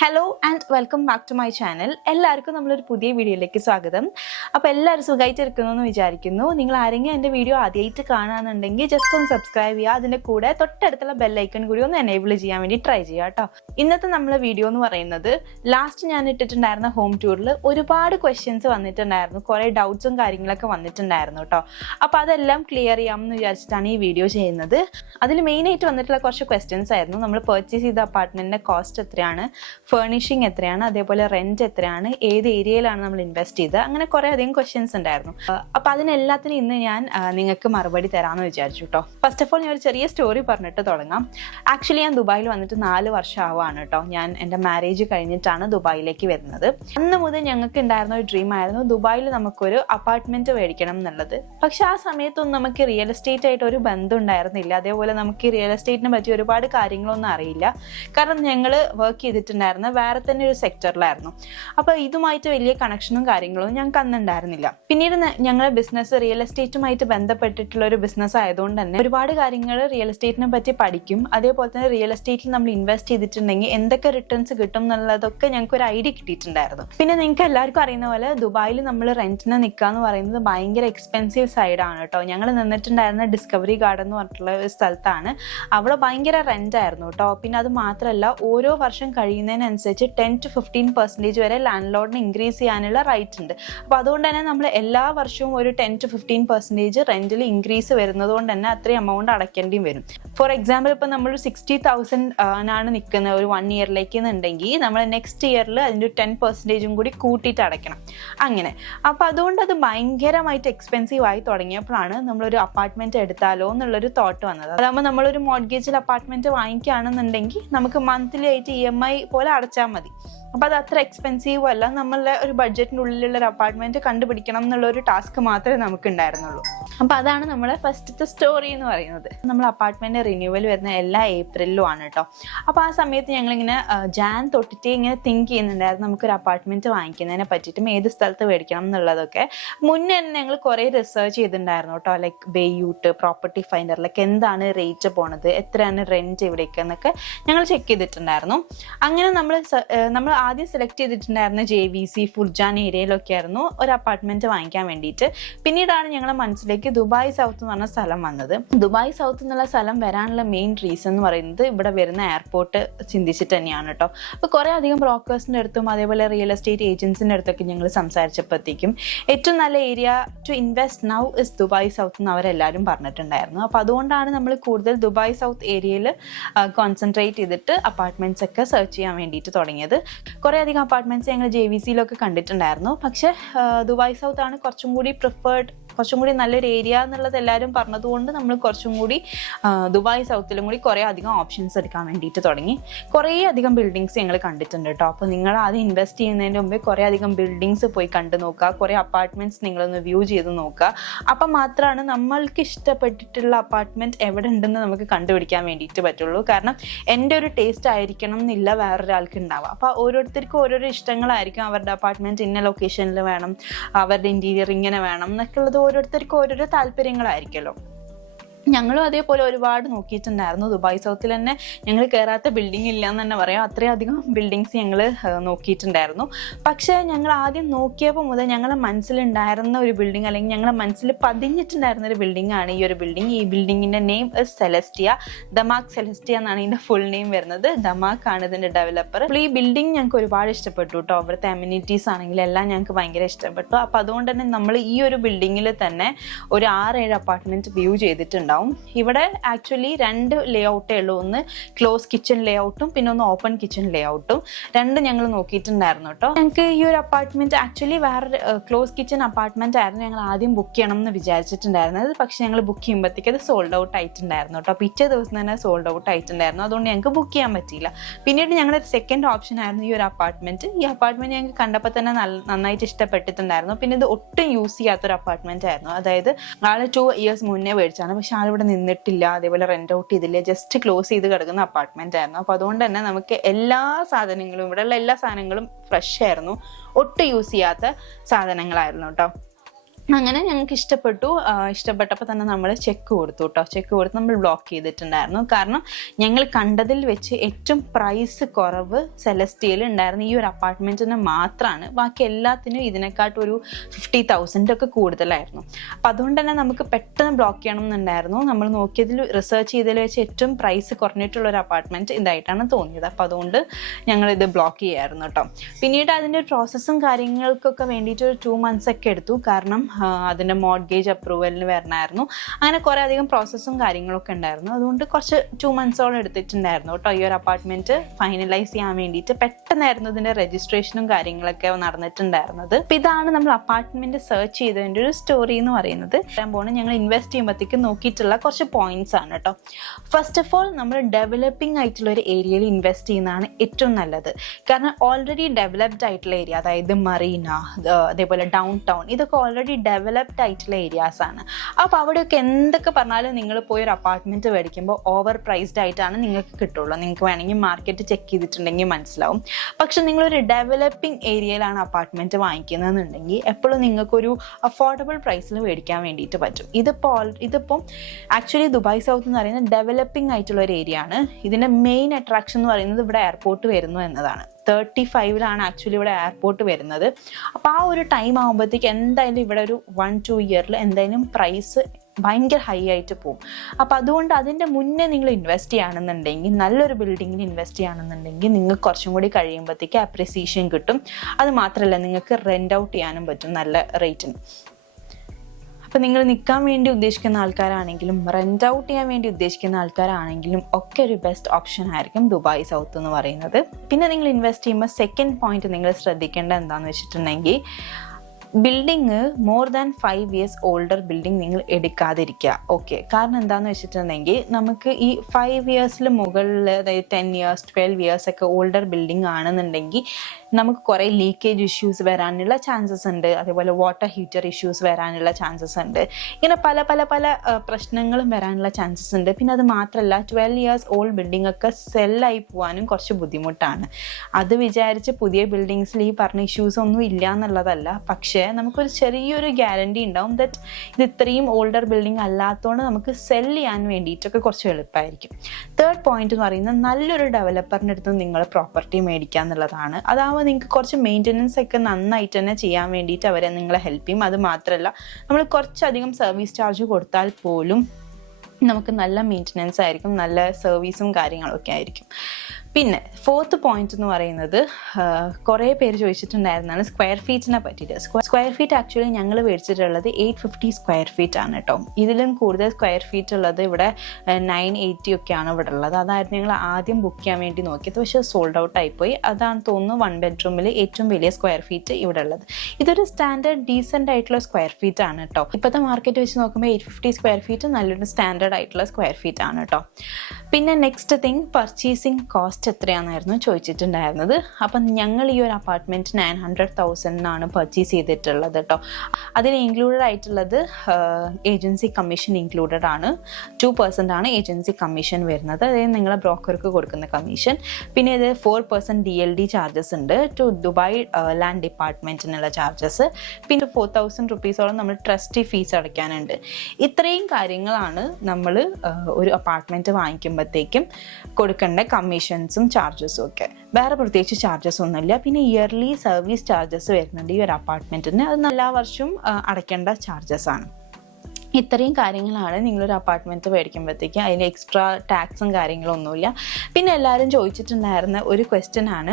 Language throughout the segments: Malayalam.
Hello and welcome back to my channel. എല്ലാവർക്കും നമ്മളൊരു പുതിയ വീഡിയോയിലേക്ക് സ്വാഗതം. അപ്പോൾ എല്ലാവരും സുഖമായിട്ടിരിക്കുന്നു എന്ന് വിചാരിക്കുന്നു. നിങ്ങൾ ആരെങ്കിലും എൻ്റെ വീഡിയോ ആദ്യമായിട്ട് കാണുകയാണെന്നുണ്ടെങ്കിൽ ജസ്റ്റ് ഒന്ന് സബ്സ്ക്രൈബ് ചെയ്യുക. അതിൻ്റെ കൂടെ തൊട്ടടുത്തുള്ള ബെല്ലൈക്കൺ കൂടി ഒന്ന് എനേബിൾ ചെയ്യാൻ വേണ്ടി ട്രൈ ചെയ്യുക കേട്ടോ. ഇന്നത്തെ നമ്മളെ വീഡിയോ എന്ന് പറയുന്നത് ലാസ്റ്റ് ഞാൻ ഇട്ടിട്ടുണ്ടായിരുന്ന ഹോം ടൂറിൽ ഒരുപാട് ക്വസ്റ്റ്യൻസ് വന്നിട്ടുണ്ടായിരുന്നു, കുറേ ഡൗട്ട്സും കാര്യങ്ങളൊക്കെ വന്നിട്ടുണ്ടായിരുന്നു കേട്ടോ. അപ്പോൾ അതെല്ലാം ക്ലിയർ ചെയ്യാമെന്ന് വിചാരിച്ചിട്ടാണ് ഈ വീഡിയോ ചെയ്യുന്നത്. അതിൽ മെയിനായിട്ട് വന്നിട്ടുള്ള കുറച്ച് ക്വസ്റ്റ്യൻസ് ആയിരുന്നു. നമ്മൾ പർച്ചേസ് ചെയ്ത അപ്പാർട്ട്മെൻറ്റിൻ്റെ കോസ്റ്റ് എത്രയാണ്, ഫേർണിഷിങ് എത്രയാണ്, അതേപോലെ റെന്റ് എത്രയാണ്, ഏത് ഏരിയയിലാണ് നമ്മൾ ഇൻവെസ്റ്റ് ചെയ്തത്, അങ്ങനെ കുറേ അധികം ക്വസ്റ്റ്യൻസ് ഉണ്ടായിരുന്നു. അപ്പോൾ അതിനെല്ലാത്തിനും ഇന്ന് ഞാൻ നിങ്ങൾക്ക് മറുപടി തരാമെന്ന് വിചാരിച്ചു കേട്ടോ. ഫസ്റ്റ് ഓഫ് ഓൾ ഞാൻ ഒരു ചെറിയ സ്റ്റോറി പറഞ്ഞിട്ട് തുടങ്ങാം. ആക്ച്വലി ഞാൻ ദുബായിൽ വന്നിട്ട് 4 വർഷം ആവുകയാണ് കേട്ടോ. ഞാൻ എൻ്റെ മാരേജ് കഴിഞ്ഞിട്ടാണ് ദുബായിലേക്ക് വരുന്നത്. അന്ന് മുതൽ ഞങ്ങൾക്ക് ഉണ്ടായിരുന്ന ഒരു ഡ്രീം ആയിരുന്നു ദുബായിൽ നമുക്കൊരു അപ്പാർട്ട്മെന്റ് മേടിക്കണം എന്നുള്ളത്. പക്ഷെ ആ സമയത്തൊന്നും നമുക്ക് റിയൽ എസ്റ്റേറ്റ് ആയിട്ട് ഒരു ബന്ധം ഉണ്ടായിരുന്നില്ല. അതേപോലെ നമുക്ക് റിയൽ എസ്റ്റേറ്റിനെ പറ്റി ഒരുപാട് കാര്യങ്ങളൊന്നും അറിയില്ല. കാരണം ഞങ്ങൾ വർക്ക് ചെയ്തിട്ടുണ്ടായിരുന്ന വേറെ തന്നെ ഒരു സെക്ടറിലായിരുന്നു. അപ്പോൾ ഇതുമായിട്ട് വലിയ കണക്ഷനും കാര്യങ്ങളും ഞങ്ങൾക്ക് അന്ന് ഉണ്ടായിരുന്നില്ല. പിന്നീട് ഞങ്ങളുടെ ബിസിനസ് റിയൽ എസ്റ്റേറ്റുമായിട്ട് ബന്ധപ്പെട്ടിട്ടുള്ള ഒരു ബിസിനസ് ആയതുകൊണ്ട് തന്നെ ഒരുപാട് കാര്യങ്ങൾ റിയൽ എസ്റ്റേറ്റിനെ പറ്റി പഠിക്കും. അതേപോലെ തന്നെ റിയൽ എസ്റ്റേറ്റിൽ നമ്മൾ ഇൻവെസ്റ്റ് ചെയ്തിട്ടുണ്ടെങ്കിൽ എന്തൊക്കെ റിട്ടേൺസ് കിട്ടും എന്നുള്ളതൊക്കെ ഞങ്ങൾക്ക് ഒരു ഐഡിയ കിട്ടിയിട്ടുണ്ടായിരുന്നു. പിന്നെ നിങ്ങൾക്ക് എല്ലാവർക്കും അറിയുന്ന പോലെ ദുബായിൽ നമ്മൾ റെന്റിന് നിൽക്കുക എന്ന് പറയുന്നത് ഭയങ്കര എക്സ്പെൻസീവ് സൈഡാണ് കേട്ടോ. ഞങ്ങൾ നിന്നിട്ടുണ്ടായിരുന്ന ഡിസ്കവറി ഗാർഡൻ എന്ന് പറഞ്ഞിട്ടുള്ള ഒരു സ്ഥലത്താണ്. അവിടെ ഭയങ്കര റെന്റ് ആയിരുന്നു കേട്ടോ. പിന്നെ അത് മാത്രമല്ല, ഓരോ വർഷം കഴിയുന്നതിനനുസരിച്ച് 10 to 15% വരെ ലാൻഡ് ലോഡിന് ഇൻക്രീസ് ചെയ്യാനുള്ള റൈറ്റ് ഉണ്ട്. അപ്പോൾ അതുകൊണ്ട് തന്നെ നമ്മൾ എല്ലാ വർഷവും ഒരു 10 to 15% റെന്റിൽ ഇൻക്രീസ് വരുന്നത് കൊണ്ട് തന്നെ അത്രയും എമൗണ്ട് അടയ്ക്കേണ്ടിയും വരും. ഫോർ എക്സാമ്പിൾ, ഇപ്പം നമ്മൾ 60,000 ആണ് നിൽക്കുന്നത് ഒരു 1 ഇയറിലേക്ക് എന്നുണ്ടെങ്കിൽ നമ്മൾ നെക്സ്റ്റ് ഇയറിൽ അതിൻ്റെ 10% കൂടി കൂട്ടിയിട്ട് അടയ്ക്കണം. അങ്ങനെ അപ്പോൾ അതുകൊണ്ട് അത് ഭയങ്കരമായിട്ട് എക്സ്പെൻസീവ് ആയി തുടങ്ങിയപ്പോഴാണ് നമ്മളൊരു അപ്പാർട്ട്മെന്റ് എടുത്താലോ എന്നുള്ളൊരു തോട്ട് വന്നത്. അതാകുമ്പോൾ നമ്മളൊരു മോർഗേജിൽ അപ്പാർട്ട്മെന്റ് വാങ്ങിക്കുകയാണെന്നുണ്ടെങ്കിൽ നമുക്ക് മന്ത്ലി ആയിട്ട് EMI പോലെ അടച്ചാൽ മതി. അപ്പോൾ അത് അത്ര എക്സ്പെൻസീവും അല്ല. നമ്മളുടെ ഒരു ബഡ്ജറ്റിൻ്റെ ഉള്ളിലുള്ള ഒരു അപ്പാർട്ട്മെന്റ് കണ്ടുപിടിക്കണം എന്നുള്ള ഒരു ടാസ്ക് മാത്രമേ നമുക്ക് ഉണ്ടായിരുന്നുള്ളൂ. അപ്പോൾ അതാണ് നമ്മളെ ഫസ്റ്റത്തെ സ്റ്റോറി എന്ന് പറയുന്നത്. നമ്മൾ അപ്പാർട്ട്മെന്റ് റിന്യൂവൽ വരുന്ന എല്ലാ ഏപ്രിലും ആണ് കേട്ടോ. അപ്പോൾ ആ സമയത്ത് ഞങ്ങളിങ്ങനെ ജാൻ തൊട്ടിട്ട് ഇങ്ങനെ തിങ്ക് ചെയ്യുന്നുണ്ടായിരുന്നു നമുക്കൊരു അപ്പാർട്ട്മെന്റ് വാങ്ങിക്കുന്നതിനെ പറ്റിയിട്ടും ഏത് സ്ഥലത്ത് മേടിക്കണം എന്നുള്ളതൊക്കെ. മുന്നേ തന്നെ ഞങ്ങൾ കുറേ റിസർച്ച് ചെയ്തിട്ടുണ്ടായിരുന്നു കേട്ടോ. ലൈക്ക് ബേയൂട്ട്, പ്രോപ്പർട്ടി ഫൈൻഡറിലൊക്കെ എന്താണ് റേറ്റ് പോണത്, എത്രയാണ് റെന്റ് ഇവിടേക്ക് എന്നൊക്കെ ഞങ്ങൾ ചെക്ക് ചെയ്തിട്ടുണ്ടായിരുന്നു. അങ്ങനെ നമ്മൾ ആദ്യം സെലക്ട് ചെയ്തിട്ടുണ്ടായിരുന്ന JVC, ഫുർജാൻ ഏരിയയിലൊക്കെ ആയിരുന്നു ഒരു അപ്പാർട്ട്മെന്റ് വാങ്ങിക്കാൻ വേണ്ടിയിട്ട്. പിന്നീടാണ് ഞങ്ങളുടെ മനസ്സിലേക്ക് ദുബായ് സൗത്ത് എന്ന് പറഞ്ഞ സ്ഥലം വന്നത്. ദുബായ് സൗത്ത് എന്നുള്ള സ്ഥലം വരാനുള്ള മെയിൻ റീസൺ എന്ന് പറയുന്നത് ഇവിടെ വരുന്ന എയർപോർട്ട് ചിന്തിച്ചിട്ട് തന്നെയാണ് കേട്ടോ. അപ്പോൾ കുറേ അധികം ബ്രോക്കേഴ്സിൻ്റെ അടുത്തും അതേപോലെ റിയൽ എസ്റ്റേറ്റ് ഏജൻസിൻ്റെ അടുത്തൊക്കെ ഞങ്ങൾ സംസാരിച്ചപ്പോഴത്തേക്കും ഏറ്റവും നല്ല area to invest now is Dubai South എന്ന് അവരെല്ലാവരും പറഞ്ഞിട്ടുണ്ടായിരുന്നു. അപ്പോൾ അതുകൊണ്ടാണ് നമ്മൾ കൂടുതൽ ദുബായ് സൗത്ത് ഏരിയയിൽ കോൺസെൻട്രേറ്റ് ചെയ്തിട്ട് അപ്പാർട്ട്മെന്റ്സ് ഒക്കെ സെർച്ച് ചെയ്യാൻ വേണ്ടിയിട്ട് തുടങ്ങിയത്. കുറേ അധികം അപ്പാർട്ട്മെന്റ്സ് ഞങ്ങൾ JVCയിലൊക്കെ കണ്ടിട്ടുണ്ടായിരുന്നു. പക്ഷേ ദുബായ് സൗത്ത് ആണ് കുറച്ചും കൂടി പ്രിഫേർഡ്, കുറച്ചും കൂടി നല്ലൊരു ഏരിയ എന്നുള്ളത് എല്ലാവരും പറഞ്ഞതുകൊണ്ട് നമ്മൾ കുറച്ചും കൂടി ദുബായ് സൗത്തിലും കൂടി കുറേ അധികം ഓപ്ഷൻസ് എടുക്കാൻ വേണ്ടിയിട്ട് തുടങ്ങി. കുറേ അധികം ബിൽഡിങ്സ് ഞങ്ങൾ കണ്ടിട്ടുണ്ട് കേട്ടോ. അപ്പോൾ നിങ്ങൾ ആദ്യം ഇൻവെസ്റ്റ് ചെയ്യുന്നതിന് മുമ്പേ കുറേ അധികം ബിൽഡിങ്സ് പോയി കണ്ടു നോക്കുക, കുറേ അപ്പാർട്ട്മെന്റ്സ് നിങ്ങളൊന്ന് വ്യൂ ചെയ്ത് നോക്കുക. അപ്പം മാത്രമാണ് നമ്മൾക്ക് ഇഷ്ടപ്പെട്ടിട്ടുള്ള അപ്പാർട്ട്മെന്റ് എവിടെ ഉണ്ടെന്ന് നമുക്ക് കണ്ടുപിടിക്കാൻ വേണ്ടിയിട്ട് പറ്റുള്ളൂ. കാരണം എൻ്റെ ഒരു ടേസ്റ്റ് ആയിരിക്കണം എന്നില്ല വേറൊരാൾക്ക് ഉണ്ടാവുക. അപ്പോൾ ഓരോരുത്തർക്കും ഓരോരോ ഇഷ്ടങ്ങളായിരിക്കും. അവരുടെ അപ്പാർട്ട്മെന്റ് ഇന്ന ലൊക്കേഷനിൽ വേണം, അവരുടെ ഇന്റീരിയർ ഇങ്ങനെ വേണം എന്നൊക്കെ ഉള്ളത് ഓരോരുത്തർക്കും ഓരോരോ താല്പര്യങ്ങളായിരിക്കുമല്ലോ. ഞങ്ങളും അതേപോലെ ഒരുപാട് നോക്കിയിട്ടുണ്ടായിരുന്നു. ദുബായ് സൗത്തിൽ തന്നെ ഞങ്ങൾ കയറാത്ത ബിൽഡിംഗ് ഇല്ല എന്ന് തന്നെ പറയാം. അത്രയധികം ബിൽഡിങ്സ് ഞങ്ങൾ നോക്കിയിട്ടുണ്ടായിരുന്നു. പക്ഷേ ഞങ്ങൾ ആദ്യം നോക്കിയപ്പോൾ മുതൽ ഞങ്ങളുടെ മനസ്സിലുണ്ടായിരുന്ന ഒരു ബിൽഡിംഗ്, അല്ലെങ്കിൽ ഞങ്ങളുടെ മനസ്സിൽ പതിഞ്ഞിട്ടുണ്ടായിരുന്ന ഒരു ബിൽഡിംഗ് ആണ് ഈ ഒരു ബിൽഡിംഗ്. ഈ ബിൽഡിങ്ങിൻ്റെ name is Celestia. Damac Celestia എന്നാണ് ഇതിൻ്റെ ഫുൾ നെയിം വരുന്നത്. ദമാക് ആണ് ഇതിൻ്റെ ഡെവലപ്പർ. അപ്പോൾ ഈ ബിൽഡിംഗ് ഞങ്ങൾക്ക് ഒരുപാട് ഇഷ്ടപ്പെട്ടു കേട്ടോ. അവിടുത്തെ അമ്യൂണിറ്റീസ് ആണെങ്കിലും എല്ലാം ഞങ്ങൾക്ക് ഭയങ്കര ഇഷ്ടപ്പെട്ടു. അപ്പോൾ അതുകൊണ്ട് തന്നെ നമ്മൾ ഈ ഒരു ബിൽഡിങ്ങിൽ തന്നെ ഒരു 6-7 അപ്പാർട്ട്മെന്റ് വ്യൂ ചെയ്തിട്ടുണ്ടാവും. ഇവിടെ ആക്ച്വലി 2 ലേഔട്ടേ ഉള്ളൂ. ഒന്ന് ക്ലോസ് കിച്ചൺ ലേഔട്ടും പിന്നെ ഒന്ന് ഓപ്പൺ കിച്ചൺ ലേഔട്ടും. 2 ഞങ്ങൾ നോക്കിയിട്ടുണ്ടായിരുന്നു കേട്ടോ. ഞങ്ങൾക്ക് ഈ ഒരു അപ്പാർട്ട്മെന്റ് ആക്ച്വലി വേറെ ക്ലോസ് കിച്ചൺ അപ്പാർട്ട്മെന്റ് ആയിരുന്നു ഞങ്ങൾ ആദ്യം ബുക്ക് ചെയ്യണം എന്ന് വിചാരിച്ചിട്ടുണ്ടായിരുന്നത്. പക്ഷെ ഞങ്ങൾ ബുക്ക് ചെയ്യുമ്പോഴത്തേക്ക് അത് സോൾഡ് ഔട്ട് ആയിട്ടുണ്ടായിരുന്നു കേട്ടോ. പിറ്റേ ദിവസം തന്നെ സോൾഡ് ഔട്ട് ആയിട്ടുണ്ടായിരുന്നു. അതുകൊണ്ട് ഞങ്ങൾക്ക് ബുക്ക് ചെയ്യാൻ പറ്റിയില്ല. പിന്നീട് ഞങ്ങളുടെ സെക്കൻഡ് ഓപ്ഷൻ ആയിരുന്നു ഈ ഒരു അപ്പാർട്ട്മെന്റ്. ഈ അപ്പാർട്ട്മെന്റ് ഞങ്ങൾക്ക് കണ്ടപ്പോൾ തന്നെ നന്നായിട്ട് ഇഷ്ടപ്പെട്ടിട്ടുണ്ടായിരുന്നു. പിന്നെ ഇത് ഒട്ടും യൂസ് ചെയ്യാത്തൊരു അപ്പാർട്ട്മെന്റ് ആയിരുന്നു. അതായത് ആള് 2 years മുന്നേ മേടിച്ചാണ്, പക്ഷെ ആളിവിടെ നിന്നിട്ടില്ല, അതേപോലെ റെന്റ് ഔട്ട് ചെയ്തില്ല, ജസ്റ്റ് ക്ലോസ് ചെയ്ത് കിടക്കുന്ന അപ്പാർട്ട്മെന്റ് ആയിരുന്നു. അപ്പോൾ അതുകൊണ്ട് തന്നെ നമുക്ക് എല്ലാ സാധനങ്ങളും, ഇവിടെയുള്ള എല്ലാ സാധനങ്ങളും ഫ്രഷ് ആയിരുന്നു, ഒട്ടും യൂസ് ചെയ്യാത്ത സാധനങ്ങളായിരുന്നു കേട്ടോ. അങ്ങനെ ഞങ്ങൾക്ക് ഇഷ്ടപ്പെട്ടപ്പോൾ തന്നെ നമ്മൾ ചെക്ക് കൊടുത്തു കേട്ടോ. ചെക്ക് കൊടുത്ത് നമ്മൾ ബ്ലോക്ക് ചെയ്തിട്ടുണ്ടായിരുന്നു. കാരണം ഞങ്ങൾ കണ്ടതിൽ വെച്ച് ഏറ്റവും പ്രൈസ് കുറവ് സെലസ്റ്റിയയിൽ ഉണ്ടായിരുന്ന ഈ ഒരു അപ്പാർട്ട്മെൻറ്റിന് മാത്രമാണ്. ബാക്കി എല്ലാത്തിനും ഇതിനെക്കാട്ടും ഒരു 50,000 ഒക്കെ കൂടുതലായിരുന്നു. അപ്പം അതുകൊണ്ട് തന്നെ നമുക്ക് പെട്ടെന്ന് ബ്ലോക്ക് ചെയ്യണം എന്നുണ്ടായിരുന്നു. നമ്മൾ നോക്കിയതിൽ റിസർച്ച് ചെയ്തതിൽ വെച്ച് ഏറ്റവും പ്രൈസ് കുറഞ്ഞിട്ടുള്ള ഒരു അപ്പാർട്ട്മെൻറ്റ് ഇതായിട്ടാണ് തോന്നിയത്. അപ്പം അതുകൊണ്ട് ഞങ്ങളിത് ബ്ലോക്ക് ചെയ്യായിരുന്നു കേട്ടോ. പിന്നീട് അതിൻ്റെ പ്രോസസ്സും കാര്യങ്ങൾക്കൊക്കെ വേണ്ടിയിട്ട് ഒരു 2 months ഒക്കെ എടുത്തു. കാരണം അതിൻ്റെ മോർഗേജ് അപ്രൂവലിന് വരണമായിരുന്നു. അങ്ങനെ കുറേ അധികം പ്രോസസ്സും കാര്യങ്ങളൊക്കെ ഉണ്ടായിരുന്നു. അതുകൊണ്ട് കുറച്ച് 2 monthsോളം എടുത്തിട്ടുണ്ടായിരുന്നു കേട്ടോ ഈ ഒരു അപ്പാർട്ട്മെൻറ്റ് ഫൈനലൈസ് ചെയ്യാൻ വേണ്ടിയിട്ട്. പെട്ടെന്നായിരുന്നു ഇതിൻ്റെ രജിസ്ട്രേഷനും കാര്യങ്ങളൊക്കെ നടന്നിട്ടുണ്ടായിരുന്നത്. അപ്പോൾ ഇതാണ് നമ്മൾ അപ്പാർട്ട്മെൻറ്റ് സെർച്ച് ചെയ്തതിൻ്റെ ഒരു സ്റ്റോറി എന്ന് പറയുന്നത്. ഞങ്ങൾ ഇൻവെസ്റ്റ് ചെയ്യുമ്പോഴത്തേക്ക് നോക്കിയിട്ടുള്ള കുറച്ച് പോയിന്റ്സ് ആണ് കേട്ടോ. ഫസ്റ്റ് ഓഫ് ഓൾ, നമ്മൾ ഡെവലപ്പിംഗ് ആയിട്ടുള്ള ഒരു ഏരിയയിൽ ഇൻവെസ്റ്റ് ചെയ്യുന്നതാണ് ഏറ്റവും നല്ലത്. കാരണം ഓൾറെഡി ഡെവലപ്ഡ് ആയിട്ടുള്ള ഏരിയ, അതായത് മറീന, അതേപോലെ ഡൗൺ ടൗൺ, ഇതൊക്കെ ഓൾറെഡി ഡെവലപ്ഡ് ആയിട്ടുള്ള ഏരിയാസ് ആണ്. അപ്പോൾ അവിടെയൊക്കെ എന്തൊക്കെ പറഞ്ഞാലും നിങ്ങൾ പോയി ഒരു അപ്പാർട്ട്മെൻറ്റ് മേടിക്കുമ്പോൾ ഓവർ പ്രൈസ്ഡ് ആയിട്ടാണ് നിങ്ങൾക്ക് കിട്ടുള്ളൂ. നിങ്ങൾക്ക് വേണമെങ്കിൽ മാർക്കറ്റ് ചെക്ക് ചെയ്തിട്ടുണ്ടെങ്കിൽ മനസ്സിലാവും. പക്ഷെ നിങ്ങളൊരു ഡെവലപ്പിംഗ് ഏരിയയിലാണ് അപ്പാർട്ട്മെൻറ്റ് വാങ്ങിക്കുന്നതെന്നുണ്ടെങ്കിൽ എപ്പോഴും നിങ്ങൾക്കൊരു അഫോർഡബിൾ പ്രൈസിൽ മേടിക്കാൻ വേണ്ടിയിട്ട് പറ്റും. ഇതിപ്പം ആക്ച്വലി ദുബായ് സൗത്ത് എന്ന് പറയുന്നത് ഡെവലപ്പിംഗ് ആയിട്ടുള്ള ഒരു ഏരിയ ആണ്. ഇതിൻ്റെ മെയിൻ അട്രാക്ഷൻ എന്ന് പറയുന്നത് ഇവിടെ എയർപോർട്ട് വരുന്നു എന്നതാണ്. 35 ആക്ച്വലി ഇവിടെ എയർപോർട്ട് വരുന്നത്. അപ്പോൾ ആ ഒരു ടൈം ആകുമ്പോഴത്തേക്ക് എന്തായാലും ഇവിടെ ഒരു 1-2 ഇയറിൽ എന്തായാലും പ്രൈസ് ഭയങ്കര ഹൈ ആയിട്ട് പോകും. അപ്പോൾ അതുകൊണ്ട് അതിൻ്റെ മുന്നേ നിങ്ങൾ ഇൻവെസ്റ്റ് ചെയ്യുകയാണെന്നുണ്ടെങ്കിൽ, നല്ലൊരു ബിൽഡിങ്ങിൽ ഇൻവെസ്റ്റ് ചെയ്യുകയാണെന്നുണ്ടെങ്കിൽ നിങ്ങൾക്ക് കുറച്ചും കൂടി കഴിയുമ്പോഴത്തേക്ക് അപ്രിസിയേഷൻ കിട്ടും. അത് മാത്രമല്ല നിങ്ങൾക്ക് റെൻ്റ് ഔട്ട് ചെയ്യാനും പറ്റും നല്ല റേറ്റിന്. അപ്പോൾ നിങ്ങൾ നിൽക്കാൻ വേണ്ടി ഉദ്ദേശിക്കുന്ന ആൾക്കാരാണെങ്കിലും റെൻ്റ് ഔട്ട് ചെയ്യാൻ വേണ്ടി ഉദ്ദേശിക്കുന്ന ആൾക്കാരാണെങ്കിലും ഒക്കെ ഒരു ബെസ്റ്റ് ഓപ്ഷൻ ആയിരിക്കും ദുബായ് സൗത്ത് എന്ന് പറയുന്നത്. പിന്നെ നിങ്ങൾ ഇൻവെസ്റ്റ് ചെയ്യുമ്പോൾ സെക്കൻഡ് പോയിന്റ് നിങ്ങൾ ശ്രദ്ധിക്കേണ്ടത് എന്താണെന്ന് വെച്ചിട്ടുണ്ടെങ്കിൽ, building more than 5 years older building നിങ്ങൾ എടുക്കാതിരിക്കുക. ഓക്കെ, കാരണം എന്താണെന്ന് വെച്ചിട്ടുണ്ടെങ്കിൽ നമുക്ക് ഈ 5 years മുകളിൽ, അതായത് 10 years 12 years ഒക്കെ ഓൾഡർ ബിൽഡിംഗ് ആണെന്നുണ്ടെങ്കിൽ നമുക്ക് കുറേ ലീക്കേജ് ഇഷ്യൂസ് വരാനുള്ള ചാൻസസ് ഉണ്ട്. അതേപോലെ വാട്ടർ ഹീറ്റർ ഇഷ്യൂസ് വരാനുള്ള ചാൻസസ് ഉണ്ട്. ഇങ്ങനെ പല പല പല പ്രശ്നങ്ങളും വരാനുള്ള ചാൻസസ് ഉണ്ട്. പിന്നെ അത് മാത്രമല്ല 12 years ഓൾഡ് ബിൽഡിംഗ് ഒക്കെ സെല്ലായി പോകാനും കുറച്ച് ബുദ്ധിമുട്ടാണ്. അത് വിചാരിച്ച് പുതിയ ബിൽഡിങ്സിൽ ഈ പറഞ്ഞ ഇഷ്യൂസ് ഒന്നും ഇല്ല എന്നുള്ളതല്ല. പക്ഷേ നമുക്കൊരു ചെറിയൊരു ഗ്യാരണ്ടി ഉണ്ടാവും ദറ്റ് ഇത് ഇത്രയും ഓൾഡർ ബിൽഡിംഗ് അല്ലാത്തതുകൊണ്ട് നമുക്ക് സെല് ചെയ്യാൻ വേണ്ടിയിട്ടൊക്കെ കുറച്ച് എളുപ്പമായിരിക്കും. തേർഡ് പോയിന്റ് എന്ന് പറയുന്നത് നല്ലൊരു ഡെവലപ്പറിൻ്റെ അടുത്ത് നിങ്ങൾ പ്രോപ്പർട്ടി മേടിക്കുക എന്നുള്ളതാണ്. അതാവുമ്പോൾ നിങ്ങൾക്ക് കുറച്ച് മെയിൻ്റനൻസ് ഒക്കെ നന്നായിട്ട് തന്നെ ചെയ്യാൻ വേണ്ടിയിട്ട് അവരെ നിങ്ങളെ ഹെൽപ്പ് ചെയ്യും. അത് മാത്രമല്ല നമ്മൾ കുറച്ചധികം സർവീസ് ചാർജ് കൊടുത്താൽ പോലും നമുക്ക് നല്ല മെയിൻ്റനൻസ് ആയിരിക്കും, നല്ല സർവീസും കാര്യങ്ങളൊക്കെ ആയിരിക്കും. പിന്നെ ഫോർത്ത് പോയിന്റ് എന്ന് പറയുന്നത് കുറേ പേര് ചോദിച്ചിട്ടുണ്ടായിരുന്നാണ് സ്ക്വയർ ഫീറ്റിനെ പറ്റിയിട്ട്. സ്ക്വയർ ഫീറ്റ് ആക്ച്വലി ഞങ്ങൾ മേടിച്ചിട്ടുള്ളത് 850 square feet ആണ് കേട്ടോ. ഇതിലും കൂടുതൽ സ്ക്വയർ ഫീറ്റ് ഉള്ളത് ഇവിടെ 980 ഒക്കെയാണ് ഇവിടെ ഉള്ളത്. അതായിരുന്നു ഞങ്ങൾ ആദ്യം ബുക്ക് ചെയ്യാൻ വേണ്ടി നോക്കിയത്. പക്ഷേ സോൾഡ് ഔട്ട് ആയിപ്പോയി. അതാണ് തോന്നുന്നു 1 bedroom ഏറ്റവും വലിയ സ്ക്വയർ ഫീറ്റ് ഇവിടെ ഉള്ളത്. ഇതൊരു സ്റ്റാൻഡേർഡ് ഡീസൻ്റ് ആയിട്ടുള്ള സ്ക്വയർ ഫീറ്റ് ആണ് കേട്ടോ. ഇപ്പോഴത്തെ മാർക്കറ്റ് വെച്ച് നോക്കുമ്പോൾ 850 square feet നല്ലൊരു സ്റ്റാൻഡേർഡ് ആയിട്ടുള്ള സ്ക്വയർ ഫീറ്റ് ആണ് കേട്ടോ. പിന്നെ നെക്സ്റ്റ് തിങ്, പർച്ചേസിങ് കോസ്റ്റ് എത്രയാണെന്നായിരുന്നു ചോദിച്ചിട്ടുണ്ടായിരുന്നത്. അപ്പം ഞങ്ങൾ ഈ ഒരു അപ്പാർട്ട്മെൻറ്റ് 900,000 പർച്ചേസ് ചെയ്തിട്ടുള്ളത് കേട്ടോ. അതിൽ ഇൻക്ലൂഡഡ് ആയിട്ടുള്ളത് ഏജൻസി കമ്മീഷൻ ഇൻക്ലൂഡഡ് ആണ്. 2% ആണ് ഏജൻസി കമ്മീഷൻ വരുന്നത്, അതായത് നിങ്ങളെ ബ്രോക്കർക്ക് കൊടുക്കുന്ന കമ്മീഷൻ. പിന്നെ ഇത് 4% DLD ചാർജസ് ഉണ്ട്, ടു ദുബായ് ലാൻഡ് ഡിപ്പാർട്ട്മെൻറ്റിനുള്ള ചാർജസ്. പിന്നെ 4,000 rupees നമ്മൾ ട്രസ്റ്റി ഫീസ് അടയ്ക്കാനുണ്ട്. ഇത്രയും കാര്യങ്ങളാണ് നമ്മൾ ഒരു അപ്പാർട്ട്മെൻറ്റ് വാങ്ങിക്കുമ്പോഴത്തേക്കും കൊടുക്കേണ്ട കമ്മീഷൻസും ചാർജസും ഒക്കെ. വേറെ പ്രത്യേകിച്ച് ചാർജസ് ഒന്നുമില്ല. പിന്നെ ഇയർലി സർവീസ് ചാർജസ് വരുന്നുണ്ട് ഈ ഒരു അപ്പാർട്ട്മെൻറ്റിന്. അത് എല്ലാ വർഷവും അടയ്ക്കേണ്ട ചാർജസ് ആണ്. ഇത്രയും കാര്യങ്ങളാണ് നിങ്ങളൊരു അപ്പാർട്ട്മെൻറ്റ് മേടിക്കുമ്പോഴത്തേക്കും. അതിന് എക്സ്ട്രാ ടാക്സും കാര്യങ്ങളൊന്നുമില്ല. പിന്നെ എല്ലാവരും ചോദിച്ചിട്ടുണ്ടായിരുന്ന ഒരു ക്വസ്റ്റ്യൻ ആണ്,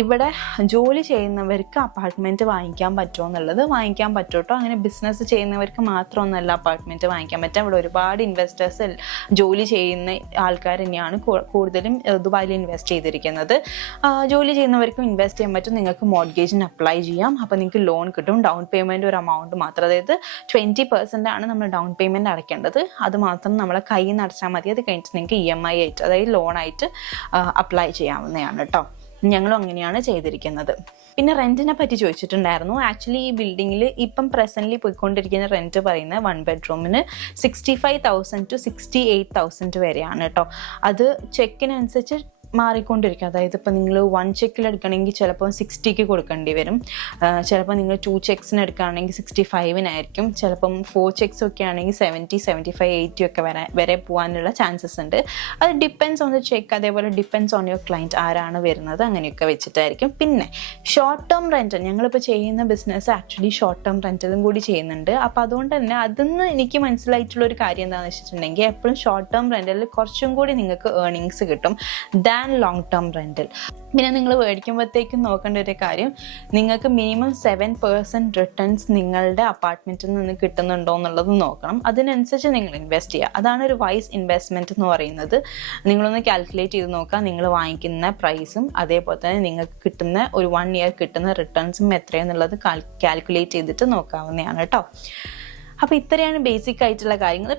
ഇവിടെ ജോലി ചെയ്യുന്നവർക്ക് അപ്പാർട്ട്മെൻറ്റ് വാങ്ങിക്കാൻ പറ്റുമോ എന്നുള്ളത്. വാങ്ങിക്കാൻ പറ്റും കേട്ടോ. അങ്ങനെ ബിസിനസ് ചെയ്യുന്നവർക്ക് മാത്രമൊന്നുമല്ല അപ്പാർട്ട്മെൻറ്റ് വാങ്ങിക്കാൻ പറ്റുക. ഇവിടെ ഒരുപാട് ഇൻവെസ്റ്റേഴ്സ് ജോലി ചെയ്യുന്ന ആൾക്കാർ തന്നെയാണ് കൂടുതലും ദുബായിൽ ഇൻവെസ്റ്റ് ചെയ്തിരിക്കുന്നത്. ജോലി ചെയ്യുന്നവർക്കും ഇൻവെസ്റ്റ് ചെയ്യാൻ പറ്റും. നിങ്ങൾക്ക് മോർഗേജിന് അപ്ലൈ ചെയ്യാം. അപ്പോൾ നിങ്ങൾക്ക് ലോൺ കിട്ടും. ഡൗൺ പേയ്മെൻറ്റ് ഒരു എമൗണ്ട് മാത്രം, അതായത് 20% ആണ് നമ്മൾ ഡൗൺ പേയ്മെൻറ്റ് അടയ്ക്കേണ്ടത്. അത് മാത്രം നമ്മളെ കയ്യിൽ നിന്ന് അടച്ചാൽ മതി. അത് കഴിഞ്ഞിട്ട് നിങ്ങൾക്ക് EMI ആയിട്ട്, അതായത് ലോണായിട്ട് അപ്ലൈ ചെയ്യാവുന്നതാണ് കേട്ടോ. ഞങ്ങളും അങ്ങനെയാണ് ചെയ്തിരിക്കുന്നത്. പിന്നെ റെൻറ്റിനെ പറ്റി ചോദിച്ചിട്ടുണ്ടായിരുന്നു. ആക്ച്വലി ഈ ബിൽഡിങ്ങിൽ ഇപ്പം പ്രസൻ്റ്ലി പോയിക്കൊണ്ടിരിക്കുന്ന റെൻറ്റ് പറയുന്നത് 1 bedroom 65,000 to 68,000 വരെയാണ് കേട്ടോ. അത് ചെക്കിനനുസരിച്ച് മാറിക്കൊണ്ടിരിക്കും. അതായത് ഇപ്പോൾ നിങ്ങൾ 1 ചെക്കിൽ എടുക്കണമെങ്കിൽ ചിലപ്പോൾ 60ക്ക് കൊടുക്കേണ്ടി വരും, ചിലപ്പോൾ നിങ്ങൾ 2 ചെക്സിന് എടുക്കുകയാണെങ്കിൽ 65-നായിരിക്കും, ചിലപ്പം 4 ചെക്സ് ഒക്കെ ആണെങ്കിൽ 70, 75, 80 ഒക്കെ വരെ പോകാനുള്ള ചാൻസസ് ഉണ്ട്. അത് ഡിപ്പെൻസ് ഓൺ ദ ചെക്ക്, അതേപോലെ ഡിപ്പെൻസ് ഓൺ യുവർ ക്ലയൻറ്റ് ആരാണ് വരുന്നത്, അങ്ങനെയൊക്കെ വെച്ചിട്ടായിരിക്കും. പിന്നെ ഷോർട്ട് ടേം റെൻറ്റൽ, ഞങ്ങളിപ്പോൾ ചെയ്യുന്ന ബിസിനസ് ആക്ച്വലി ഷോർട്ട് ടേം റെൻറ്റലും കൂടി ചെയ്യുന്നുണ്ട്. അപ്പോൾ അതുകൊണ്ട് തന്നെ അതിന്ന് എനിക്ക് മനസ്സിലായിട്ടുള്ളൊരു കാര്യം എന്താണെന്ന് വെച്ചിട്ടുണ്ടെങ്കിൽ എപ്പോഴും ഷോർട്ട് ടേം റെൻറ്റലിൽ കുറച്ചും കൂടി നിങ്ങൾക്ക് ഏർണിങ്സ് കിട്ടും ദാൻ ലോങ് ടേം റെൻറ്റൽ. പിന്നെ നിങ്ങൾ മേടിക്കുമ്പോഴത്തേക്കും നോക്കേണ്ട ഒരു കാര്യം, നിങ്ങൾക്ക് മിനിമം 7% റിട്ടേൺസ് നിങ്ങളുടെ അപ്പാർട്ട്മെൻറ്റിൽ നിന്ന് കിട്ടുന്നുണ്ടോ എന്നുള്ളത് നോക്കണം. അതിനനുസരിച്ച് നിങ്ങൾ ഇൻവെസ്റ്റ് ചെയ്യുക. അതാണ് ഒരു വൈസ് ഇൻവെസ്റ്റ്മെൻറ്റ് എന്ന് പറയുന്നത്. നിങ്ങളൊന്ന് കാൽക്കുലേറ്റ് ചെയ്ത് നോക്കുക, നിങ്ങൾ വാങ്ങിക്കുന്ന പ്രൈസും അതേപോലെ തന്നെ നിങ്ങൾക്ക് കിട്ടുന്ന ഒരു 1 ഇയർ കിട്ടുന്ന റിട്ടേൺസും എത്രയെന്നുള്ളത് കാൽക്കുലേറ്റ് ചെയ്തിട്ട് നോക്കാവുന്നതാണ് കേട്ടോ. അപ്പോൾ ഇത്രയാണ് ബേസിക് ആയിട്ടുള്ള കാര്യങ്ങൾ.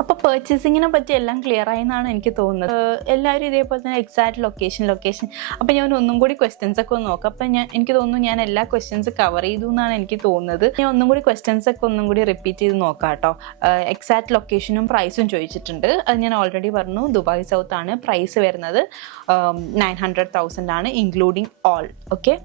അപ്പോൾ പർച്ചേസിങ്ങിനെ പറ്റി എല്ലാം ക്ലിയർ ആയി എന്നാണ് എനിക്ക് തോന്നുന്നത്. എല്ലാവരും ഇതേപോലെ തന്നെ എക്സാക്ട് ലൊക്കേഷൻ. അപ്പോൾ ഞാൻ ഒന്നും കൂടി ക്വസ്റ്റ്യൻസ് ഒക്കെ ഒന്ന് നോക്കാം. അപ്പം എനിക്ക് തോന്നുന്നു ഞാൻ എല്ലാ ക്വസ്റ്റ്യൻസ് കവർ ചെയ്തു എന്നാണ് എനിക്ക് തോന്നുന്നത്. ഞാൻ ഒന്നും കൂടി ക്വസ്റ്റ്യൻസ് ഒക്കെ ഒന്നും കൂടി റിപ്പീറ്റ് ചെയ്ത് നോക്കാം കേട്ടോ. എക്സാക്ട് ലൊക്കേഷനും പ്രൈസും ചോദിച്ചിട്ടുണ്ട്. അത് ഞാൻ ഓൾറെഡി പറഞ്ഞു, ദുബായ് സൗത്ത് ആണ്. പ്രൈസ് വരുന്നത് 900,000 ആണ് ഇൻക്ലൂഡിങ് ഓൾ. ഓക്കെ,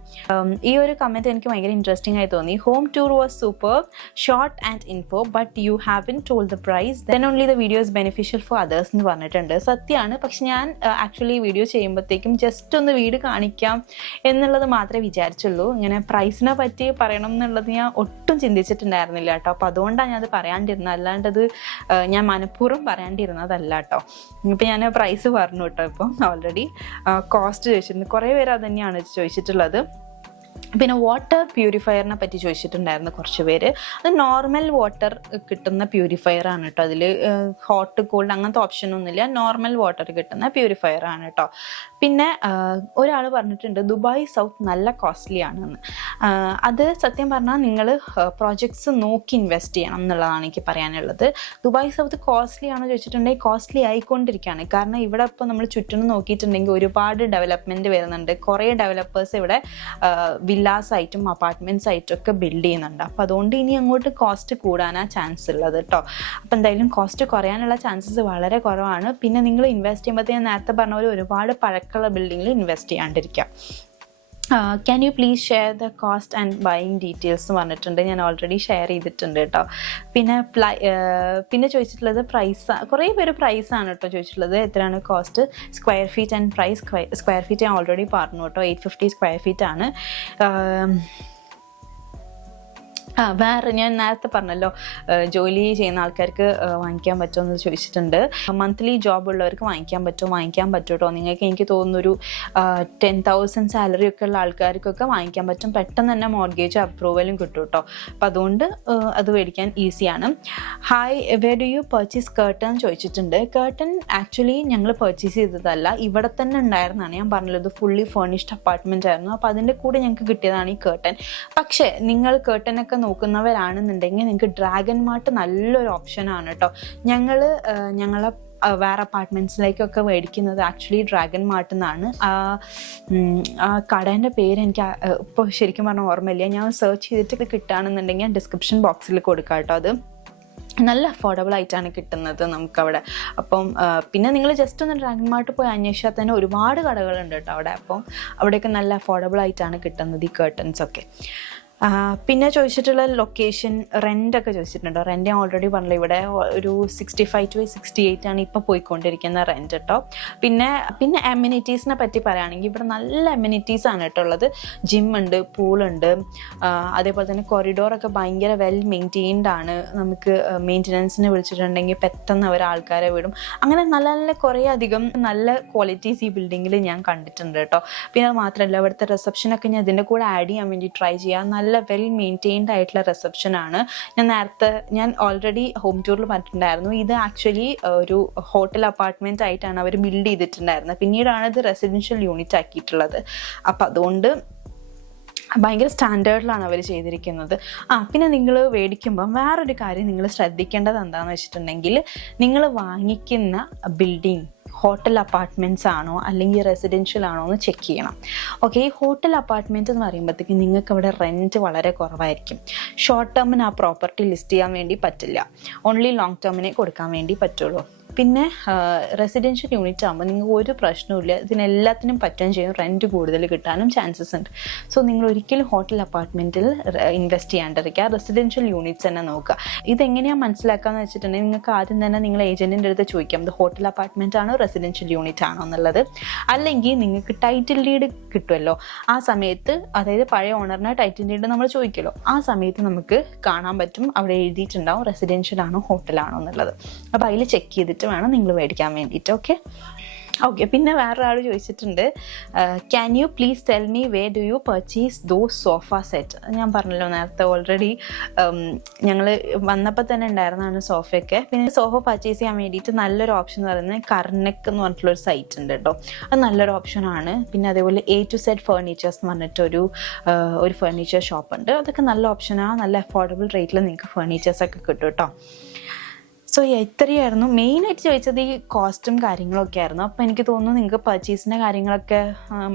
ഈ ഒരു കമൻറ്റ് എനിക്ക് ഭയങ്കര ഇൻട്രസ്റ്റിംഗ് ആയി തോന്നി. Home tour was super, short and info, but you haven't told the price, then only the video is beneficial for others എന്ന് പറഞ്ഞിട്ടുണ്ട്. സത്യമാണ്. പക്ഷെ ഞാൻ ആക്ച്വലി വീഡിയോ ചെയ്യുമ്പോഴത്തേക്കും ജസ്റ്റ് ഒന്ന് വീട് കാണിക്കാം എന്നുള്ളത് മാത്രമേ വിചാരിച്ചുള്ളൂ. ഇങ്ങനെ പ്രൈസിനെ പറ്റി പറയണം എന്നുള്ളത് ഞാൻ ഒട്ടും ചിന്തിച്ചിട്ടുണ്ടായിരുന്നില്ല കേട്ടോ. അപ്പോൾ അതുകൊണ്ടാണ് ഞാൻ അത് പറയാണ്ടിരുന്നത്, അല്ലാണ്ടത് ഞാൻ മനഃപൂർവ്വം പറയാണ്ടിരുന്നതല്ല കേട്ടോ. ഇപ്പം ഞാൻ പ്രൈസ് പറഞ്ഞു കേട്ടോ. ഇപ്പം ഓൾറെഡി കോസ്റ്റ് ചോദിച്ചിട്ടുണ്ട്, കുറേ പേര് അത് തന്നെയാണ് ചോദിച്ചിട്ടുള്ളത്. പിന്നെ വാട്ടർ പ്യൂരിഫയറിനെ പറ്റി ചോദിച്ചിട്ടുണ്ടായിരുന്നു കുറച്ച് പേര്. അത് നോർമൽ വാട്ടർ കിട്ടുന്ന പ്യൂരിഫയർ ആണ് കേട്ടോ. അതിൽ ഹോട്ട് കോൾഡ് അങ്ങനത്തെ ഓപ്ഷനൊന്നുമില്ല, നോർമൽ വാട്ടർ കിട്ടുന്ന പ്യൂരിഫയർ ആണ് കേട്ടോ. പിന്നെ ഒരാൾ പറഞ്ഞിട്ടുണ്ട് ദുബായ് സൗത്ത് നല്ല കോസ്റ്റ്ലി ആണെന്ന്. അത് സത്യം പറഞ്ഞാൽ നിങ്ങൾ പ്രോജക്ട്സ് നോക്കി ഇൻവെസ്റ്റ് ചെയ്യണം എന്നുള്ളതാണ് എനിക്ക് പറയാനുള്ളത്. ദുബായ് സൗത്ത് കോസ്റ്റ്ലി ആണോ ചോദിച്ചിട്ടുണ്ടെങ്കിൽ കോസ്റ്റ്ലി ആയിക്കൊണ്ടിരിക്കുകയാണ്. കാരണം ഇവിടെ ഇപ്പോൾ നമ്മൾ ചുറ്റിനും നോക്കിയിട്ടുണ്ടെങ്കിൽ ഒരുപാട് ഡെവലപ്മെൻറ്റ് വരുന്നുണ്ട്. കുറേ ഡെവലപ്പേഴ്സ് ഇവിടെ വില്ലാസ് ആയിട്ടും അപ്പാർട്ട്മെൻറ്റ്സ് ആയിട്ടും ഒക്കെ ബിൽഡ് ചെയ്യുന്നുണ്ട്. അപ്പോൾ അതുകൊണ്ട് ഇനി അങ്ങോട്ട് കോസ്റ്റ് കൂടാനാണ് ചാൻസ് ഉള്ളത് കേട്ടോ. അപ്പോൾ എന്തായാലും കോസ്റ്റ് കുറയാനുള്ള ചാൻസസ് വളരെ കുറവാണ്. പിന്നെ നിങ്ങൾ ഇൻവെസ്റ്റ് ചെയ്യുമ്പോഴത്തേക്കും നേരത്തെ പറഞ്ഞ പോലെ ഒരുപാട് പഴക്കമുള്ള ബിൽഡിങ്ങിൽ ഇൻവെസ്റ്റ് ചെയ്യാണ്ടിരിക്കുക. Can you please share the cost and buying details എന്ന് പറഞ്ഞിട്ടുണ്ട്. ഞാൻ ഓൾറെഡി ഷെയർ ചെയ്തിട്ടുണ്ട് കേട്ടോ. പിന്നെ ചോദിച്ചിട്ടുള്ളത് പ്രൈസ്, കുറേ പേര് പ്രൈസാണ് കേട്ടോ ചോദിച്ചിട്ടുള്ളത്. എത്രയാണ് cost, square feet and price. Square feet ഞാൻ ഓൾറെഡി പറഞ്ഞു കേട്ടോ, 850 സ്ക്വയർ ഫീറ്റ് ആണ്. വേറെ ഞാൻ നേരത്തെ പറഞ്ഞല്ലോ, ജോലി ചെയ്യുന്ന ആൾക്കാർക്ക് വാങ്ങിക്കാൻ പറ്റുമോ എന്ന് ചോദിച്ചിട്ടുണ്ട്. മന്ത്ലി ജോബ് ഉള്ളവർക്ക് വാങ്ങിക്കാൻ പറ്റുമോ കേട്ടോ. നിങ്ങൾക്ക് എനിക്ക് തോന്നുന്നൊരു 10,000 സാലറി ഒക്കെ ഉള്ള ആൾക്കാർക്കൊക്കെ വാങ്ങിക്കാൻ പറ്റും. പെട്ടെന്ന് തന്നെ മോർഗേജ് അപ്രൂവലും കിട്ടും കേട്ടോ. അപ്പം അതുകൊണ്ട് അത് മേടിക്കാൻ ഈസിയാണ്. Hi, where do you purchase curtain ചോദിച്ചിട്ടുണ്ട്. കർട്ടൻ ആക്ച്വലി ഞങ്ങൾ പർച്ചേസ് ചെയ്തതല്ല, ഇവിടെ തന്നെ ഉണ്ടായിരുന്നതാണ്. ഞാൻ പറഞ്ഞല്ലോ, ഇത് ഫുള്ളി ഫേർണിഷ്ഡ് അപ്പാർട്ട്മെൻറ്റ് ആയിരുന്നു. അപ്പോൾ അതിൻ്റെ കൂടെ ഞങ്ങൾക്ക് കിട്ടിയതാണ് ഈ കർട്ടൻ. പക്ഷേ നിങ്ങൾ കർട്ടനൊക്കെ നോക്കുന്നവരാണെന്നുണ്ടെങ്കിൽ നിങ്ങൾക്ക് ഡ്രാഗൺ മാർട്ട് നല്ലൊരു ഓപ്ഷനാണ് കേട്ടോ. ഞങ്ങളെ വേറെ അപ്പാർട്ട്മെൻറ്റ്സിലേക്കൊക്കെ മേടിക്കുന്നത് ആക്ച്വലി ഡ്രാഗൺ മാർട്ടിൽ നിന്നാണ്. ആ കടേൻ്റെ പേര് എനിക്ക് ഇപ്പോൾ ശരിക്കും പറഞ്ഞാൽ ഓർമ്മയില്ല. ഞാൻ സെർച്ച് ചെയ്തിട്ട് കിട്ടുകയാണെന്നുണ്ടെങ്കിൽ ഞാൻ ഡിസ്ക്രിപ്ഷൻ ബോക്സിൽ കൊടുക്കാം കേട്ടോ. അത് നല്ല അഫോർഡബിൾ ആയിട്ടാണ് കിട്ടുന്നത് നമുക്കവിടെ. അപ്പം പിന്നെ നിങ്ങൾ ജസ്റ്റ് ഒന്ന് ഡ്രാഗൺ മാർട്ട് പോയി അന്വേഷിച്ചാൽ തന്നെ ഒരുപാട് കടകളുണ്ട് കേട്ടോ അവിടെ. അപ്പം അവിടെയൊക്കെ നല്ല അഫോർഡബിൾ ആയിട്ടാണ് കിട്ടുന്നത് ഈ കർട്ടൻസൊക്കെ. പിന്നെ ചോദിച്ചിട്ടുള്ള ലൊക്കേഷൻ, റെൻ്റൊക്കെ ചോദിച്ചിട്ടുണ്ടോ. റെൻ്റ് ഞാൻ ഓൾറെഡി പറഞ്ഞില്ല, ഇവിടെ ഒരു 65 to 68 ആണ് ഇപ്പോൾ പോയിക്കൊണ്ടിരിക്കുന്ന റെൻ്റ് കേട്ടോ. പിന്നെ അമ്യൂണിറ്റീസിനെ പറ്റി പറയുകയാണെങ്കിൽ ഇവിടെ നല്ല അമ്യൂണിറ്റീസ് ആണ് കേട്ടോ ഉള്ളത്. ജിം ഉണ്ട്, പൂളുണ്ട്, അതേപോലെ തന്നെ കൊറിഡോറൊക്കെ ഭയങ്കര വെൽ മെയിൻറ്റെയിൻഡ് ആണ്. നമുക്ക് മെയിൻ്റനൻസിന് വിളിച്ചിട്ടുണ്ടെങ്കിൽ പെട്ടെന്ന് അവർ ആൾക്കാരെ വിടും. അങ്ങനെ നല്ല നല്ല കുറേ അധികം നല്ല ക്വാളിറ്റീസ് ഈ ബിൽഡിങ്ങിൽ ഞാൻ കണ്ടിട്ടുണ്ട് കേട്ടോ. പിന്നെ അത് മാത്രമല്ല, ഇവിടുത്തെ റിസപ്ഷനൊക്കെ ഞാൻ ഇതിൻ്റെ കൂടെ ആഡ് ചെയ്യാൻ വേണ്ടി ട്രൈ ചെയ്യാം. നല്ല വെൽ മെയിൻറ്റെയിൻഡ് ആയിട്ടുള്ള റിസപ്ഷനാണ്. ഞാൻ ഓൾറെഡി ഹോം ടൂറിൽ പറഞ്ഞിട്ടുണ്ടായിരുന്നു, ഇത് ആക്ച്വലി ഒരു ഹോട്ടൽ അപ്പാർട്ട്മെൻറ്റ് ആയിട്ടാണ് അവർ ബിൽഡ് ചെയ്തിട്ടുണ്ടായിരുന്നത്. പിന്നീടാണ് ഇത് റെസിഡൻഷ്യൽ യൂണിറ്റ് ആക്കിയിട്ടുള്ളത്. അപ്പം അതുകൊണ്ട് ഭയങ്കര സ്റ്റാൻഡേർഡിലാണ് അവർ ചെയ്തിരിക്കുന്നത്. പിന്നെ നിങ്ങൾ മേടിക്കുമ്പം വേറൊരു കാര്യം നിങ്ങൾ ശ്രദ്ധിക്കേണ്ടത് എന്താണെന്ന് വെച്ചിട്ടുണ്ടെങ്കിൽ, നിങ്ങൾ വാങ്ങിക്കുന്ന ബിൽഡിംഗ് ഹോട്ടൽ അപ്പാർട്ട്മെൻറ്റ്സ് ആണോ അല്ലെങ്കിൽ റെസിഡൻഷ്യൽ ആണോ എന്ന് ചെക്ക് ചെയ്യണം. ഓക്കെ, ഈ ഹോട്ടൽ അപ്പാർട്ട്മെൻറ്റ് എന്ന് പറയുമ്പോഴത്തേക്കും നിങ്ങൾക്ക് അവിടെ റെൻറ്റ് വളരെ കുറവായിരിക്കും. ഷോർട്ട് ടേമിന് ആ പ്രോപ്പർട്ടി ലിസ്റ്റ് ചെയ്യാൻ വേണ്ടി പറ്റില്ല, ഓൺലി ലോങ് ടേമിനെ കൊടുക്കാൻ വേണ്ടി പറ്റുള്ളൂ. പിന്നെ റെസിഡൻഷ്യൽ യൂണിറ്റ് ആകുമ്പോൾ നിങ്ങൾക്ക് ഒരു പ്രശ്നവുമില്ല, ഇതിനെല്ലാത്തിനും പറ്റുകയും ചെയ്യും, റെൻറ്റ് കൂടുതൽ കിട്ടാനും ചാൻസസ് ഉണ്ട്. സോ നിങ്ങൾ ഒരിക്കലും ഹോട്ടൽ അപ്പാർട്ട്മെൻറ്റിൽ ഇൻവെസ്റ്റ് ചെയ്യാണ്ടിരിക്കുക, റെസിഡൻഷ്യൽ യൂണിറ്റ്സ് തന്നെ നോക്കുക. ഇതെങ്ങനെയാണ് മനസ്സിലാക്കാമെന്ന് വെച്ചിട്ടുണ്ടെങ്കിൽ നിങ്ങൾക്ക് ആദ്യം തന്നെ നിങ്ങൾ ഏജൻറ്റിൻ്റെ അടുത്ത് ചോദിക്കാം ഇത് ഹോട്ടൽ അപ്പാർട്ട്മെൻറ്റ് ആണോ റെസിഡൻഷ്യൽ യൂണിറ്റ് ആണോ എന്നുള്ളത്. അല്ലെങ്കിൽ നിങ്ങൾക്ക് ടൈറ്റിൽ ഡീഡ് കിട്ടുമല്ലോ, ആ സമയത്ത് അതായത് പഴയ ഓണറിനെ ടൈറ്റിൽ ഡീഡ് നമ്മൾ ചോദിക്കുമല്ലോ, ആ സമയത്ത് നമുക്ക് കാണാൻ പറ്റും അവിടെ എഴുതിയിട്ടുണ്ടാവും റെസിഡൻഷ്യൽ ആണോ ഹോട്ടലാണോ എന്നുള്ളത്. അപ്പോൾ അതിൽ ചെക്ക് ചെയ്തിട്ട് വേണം നിങ്ങൾ മേടിക്കാൻ വേണ്ടിയിട്ട്. ഓക്കെ. പിന്നെ വേറൊരാൾ ചോദിച്ചിട്ടുണ്ട് can you please tell me way do you purchase those sofa set. ഞാൻ പറഞ്ഞല്ലോ നേരത്തെ ഓൾറെഡി ഞങ്ങൾ വന്നപ്പോൾ തന്നെ ഉണ്ടായിരുന്നതാണ് സോഫയൊക്കെ. പിന്നെ സോഫ പർച്ചേസ് ചെയ്യാൻ വേണ്ടിയിട്ട് നല്ലൊരു ഓപ്ഷൻ എന്ന് പറയുന്നത് കർണക്ക് എന്ന് പറഞ്ഞിട്ടുള്ളൊരു സൈറ്റ് ഉണ്ട് കേട്ടോ, അത് നല്ലൊരു ഓപ്ഷനാണ്. പിന്നെ അതേപോലെ A to Z ഫർണിച്ചേഴ്സ് എന്ന് പറഞ്ഞിട്ടൊരു ഫർണിച്ചർ ഷോപ്പ് ഉണ്ട്, അതൊക്കെ നല്ല ഓപ്ഷനാണ്, നല്ല അഫോർഡബിൾ റേറ്റിൽ നിങ്ങൾക്ക് ഫർണിച്ചേഴ്സൊക്കെ കിട്ടും കേട്ടോ. സോ ഇത്രയായിരുന്നു മെയിനായിട്ട് ചോദിച്ചത്, ഈ കോസ്റ്റും കാര്യങ്ങളൊക്കെ ആയിരുന്നു. അപ്പോൾ എനിക്ക് തോന്നുന്നു നിങ്ങൾക്ക് പർച്ചേസിൻ്റെ കാര്യങ്ങളൊക്കെ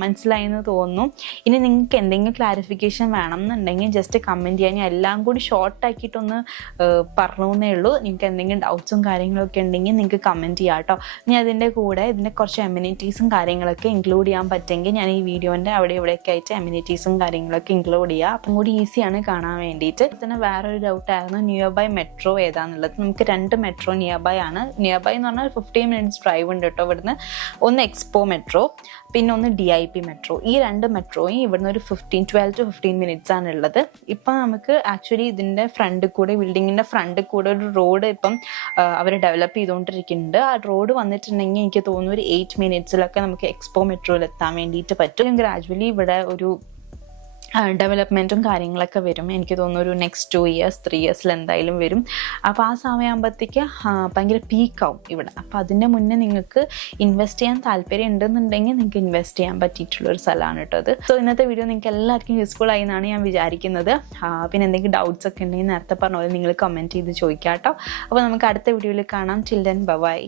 മനസ്സിലായെന്ന് തോന്നുന്നു. ഇനി നിങ്ങൾക്ക് എന്തെങ്കിലും ക്ലാരിഫിക്കേഷൻ വേണം എന്നുണ്ടെങ്കിൽ ജസ്റ്റ് കമൻറ്റ് ചെയ്യാൻ, ഞാൻ എല്ലാം കൂടി ഷോർട്ടാക്കിയിട്ടൊന്ന് പറഞ്ഞേ ഉള്ളൂ. നിങ്ങൾക്ക് എന്തെങ്കിലും ഡൗട്ട്സും കാര്യങ്ങളൊക്കെ ഉണ്ടെങ്കിൽ നിങ്ങൾക്ക് കമൻറ്റ് ചെയ്യാം കേട്ടോ. ഇനി അതിൻ്റെ കൂടെ ഇതിൻ്റെ കുറച്ച് എമ്യൂണിറ്റീസും കാര്യങ്ങളൊക്കെ ഇൻക്ലൂഡ് ചെയ്യാൻ പറ്റുമെങ്കിൽ ഞാൻ ഈ വീഡിയോൻ്റെ അവിടെ ഇവിടെയൊക്കെ ആയിട്ട് എമ്യൂണിറ്റീസും കാര്യങ്ങളൊക്കെ ഇൻക്ലൂഡ് ചെയ്യുക, അപ്പം കൂടി ഈസിയാണ് കാണാൻ വേണ്ടിയിട്ട്. പിന്നെ വേറൊരു ഡൗട്ടായിരുന്നു നിയർ ബൈ മെട്രോ ഏതാണെന്നുള്ളത്. നമുക്ക് 2 മെട്രോ നിയർ ബൈ ആണ്. നിയർ ബൈ എന്ന് പറഞ്ഞാൽ 15 minutes ഡ്രൈവ് ഉണ്ട് കേട്ടോ ഇവിടുന്ന്. ഒന്ന് എക്സ്പോ മെട്രോ, പിന്നെ ഒന്ന് DIP മെട്രോ. ഈ 2 മെട്രോയും ഇവിടുന്ന് ഒരു 12 to 15 minutes ആണ് ഉള്ളത്. ഇപ്പം നമുക്ക് ആക്ച്വലി ഇതിൻ്റെ ഫ്രണ്ടിൽ കൂടെ, ബിൽഡിങ്ങിൻ്റെ ഫ്രണ്ടിൽ കൂടെ ഒരു റോഡ് ഇപ്പം അവർ ഡെവലപ്പ് ചെയ്തുകൊണ്ടിരിക്കുന്നുണ്ട്. ആ റോഡ് വന്നിട്ടുണ്ടെങ്കിൽ എനിക്ക് തോന്നുന്നു ഒരു 8 minutesലൊക്കെ നമുക്ക് എക്സ്പോ മെട്രോയിൽ എത്താൻ വേണ്ടിയിട്ട് പറ്റും. ഗ്രാജുവലി ഇവിടെ ഒരു ഡെവലപ്മെൻറ്റും കാര്യങ്ങളൊക്കെ വരും. എനിക്ക് തോന്നുന്നു ഒരു നെക്സ്റ്റ് 2 years 3 years എന്തായാലും വരും. അപ്പോൾ ആ സമയമാകുമ്പോഴത്തേക്ക് ഭയങ്കര പീക്കാവും ഇവിടെ. അപ്പോൾ അതിൻ്റെ മുന്നേ നിങ്ങൾക്ക് ഇൻവെസ്റ്റ് ചെയ്യാൻ താല്പര്യം ഉണ്ടെന്നുണ്ടെങ്കിൽ നിങ്ങൾക്ക് ഇൻവെസ്റ്റ് ചെയ്യാൻ പറ്റിയിട്ടുള്ളൊരു സ്ഥലമാണ് കേട്ടോ അത്. സോ ഇന്നത്തെ വീഡിയോ നിങ്ങൾക്ക് എല്ലാവർക്കും യൂസ്ഫുൾ ആയി എന്നാണ് ഞാൻ വിചാരിക്കുന്നത്. പിന്നെ എന്തെങ്കിലും ഡൗട്ട്സ് ഒക്കെ ഉണ്ടെങ്കിൽ നേരത്തെ പറഞ്ഞ പോലെ നിങ്ങൾ കമൻറ്റ് ചെയ്ത് ചോദിക്കാം കേട്ടോ. അപ്പോൾ നമുക്ക് അടുത്ത വീഡിയോയിൽ കാണാം. Till then bye.